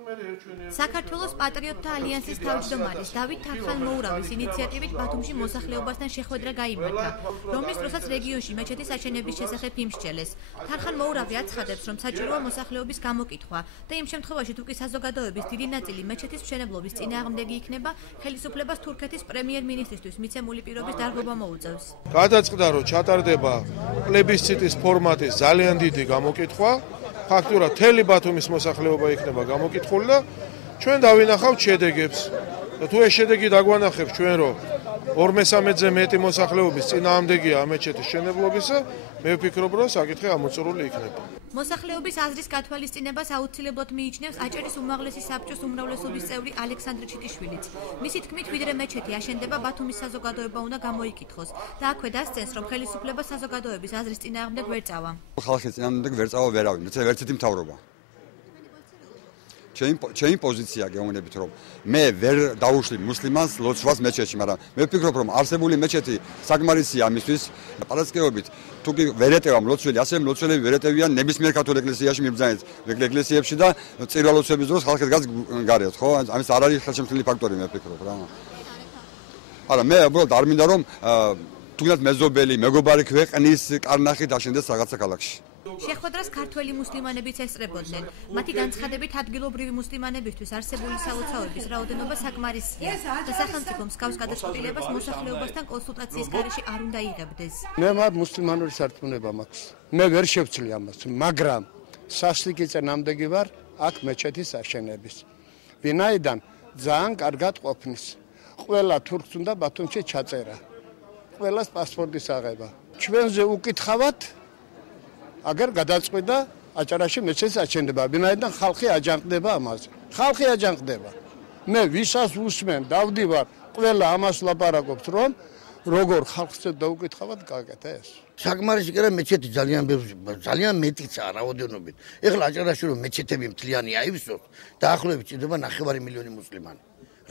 საქართველოს პატრიოტთა ალიანსის თავმჯდომარის დავით თარხან-მოურავის ინიციატივით ბათუმში მოსახლეობასთან შეხვედრა გაიმართა, რომლის დროსაც რეგიონში მეჩეთის აშენების შესახებ იმსჯელეს. თარხან-მოურავი აცხადებს, რომ საჭიროა მოსახლეობის გამოკითხვა და იმ შემთხვევაში თუ კი საზოგადოების დიდი ნაწილი მეჩეთის მშენებლობის წინააღმდეგი იქნება, ხელისუფლებას თურქეთის პრემიერ-მინისტრისთვის მიცემული პირობის დარღვევა მოუწევს. გადაწყდა, რომ ჩატარდება პლებისციტის ფორმატის ძალიან დიდი გამოკითხვა. ფაქტურად მთელი ბათუმის მოსახლეობა იქნება გამოკითხული და ჩვენ დავინახავთ შედეგებს. თუ ეს შედეგი დაგვანახებს ჩვენ რომ 2/3-ზე მეტი მოსახლეობის წინააღმდეგია მეჩეთის მშენებლობისა, მე ვფიქრობ, რომ საკითხი ამოწურული იქნება. მოსახლეობის აზრის გათვალისწინებას აუცილებლად მიიჩნევს აჭარის უმაღლესი საბჭოს უმრავლესობის წევრი ალექსანდრე ჩიტიშვილიც. მისი თქმით, ვიდრე მეჩეთი აშენდება, ბათუმის საზოგადოება უნდა გამოიკითხოს და აქვე დასცენს, რომ ხელისუფლება საზოგადოების აზრის წინააღმდეგ ვერ წავა. ხალხის წინააღმდეგ ვერ წავა ვერავინ, როცა ერთერთი მთავრობა. ჩემი პოზიცია გეუბნებით, რომ მე ვერ დავუშვი მუსლიმანს ლოცვას მეჩეთში, მაგრამ მე ვფიქრობ, რომ არსებული მეჩეთი საკმარისია ამისთვის. პარასკევობით თუ კი ვერ ეტევა მლოცველი, ასე მლოცველები ვერ ეტევიან ნებისმიერ ქართულ ეკლესიაში მიბრძანეთ ეკლესიებში და წირვალოცვების დროს ხალხი დგას გარეთ, ხო? ამის არ არის ხელშემშლელი ფაქტორი, მე ვფიქრობ რა. არა, მე უბრალოდ არ მინდა რომ თუნდაც მეზობელი, მეგობარი ქვეყნის კარნახით აშენდეს რაღაცა ქალაქში. შეხვედრას ქართველი მუსლიმანებიც ესწრებოდნენ. მათი განცხადებით ადგილობრივი მუსლიმანებისთვის არსებული სალოცავების რაოდენობა საკმარისია და სახელმწიფო მსგავს გადაწყვეტილებას მოსახლეობასთან კონსულტაციის გარეშე არ უნდა იღებდეს. მე მათ მუსლიმანური სარწმუნება მაქვს. მე ვერ შევცვლი ამას, მაგრამ სასტიკი წინააღმდეგი ვარ აქ მეჩეთის აშენების. ვინაიდან ძალიან კარგად ყოფნის. ყველა თურქს უნდა ბათუმში ჩაწერა. ყველას პასპორტის აღება. ჩვენზე უკითხავთ აგერ გადაწყვეტა აჭარაში მეჩეთის აშენება, ვინაიდან ხალხი აჯანყდება ამაზე. ხალხი აჯანყდება. მე ვისაც უსმენ, დავდივარ, ყველა ამას ლაპარაკობს, რომ როგორ ხალხზე დაუკითხავთ გაკეთე ეს. საკმარისი კი რა მეჩეთი ძალიან მეტიცაა რაოდენობით. ეხლა აჭარაში რომ მეჩეთები მთლიანი აივსოს, დაახლოებით ჭირდება 9 მილიონი მუსლიმანი.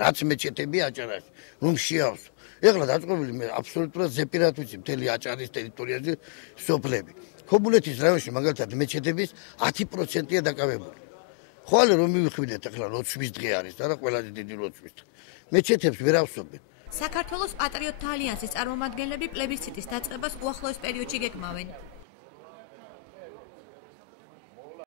რაც მეჩეთები აჭარაში, რომ შეავს. ეხლა დაწყობილი მე აბსოლუტურად ზეპირად ვიცი მთელი აჭარის ტერიტორიაზე სოფლები. ქობულეთის რაიონში მაგალითად მეჩეთების 10%-ია დაკავებული. ხვალე რომ მივხვიდეთ ახლა ლოცვის დღე არის და რა ყველაზე დიდი ლოცვის დღე. მეჩეთებს ვერ ავსობენ. საქართველოს პატრიოტთა ალიანსის წარმომადგენლები პლებისციტის დაწყებას უახლოეს პერიოდში გეკმავენ.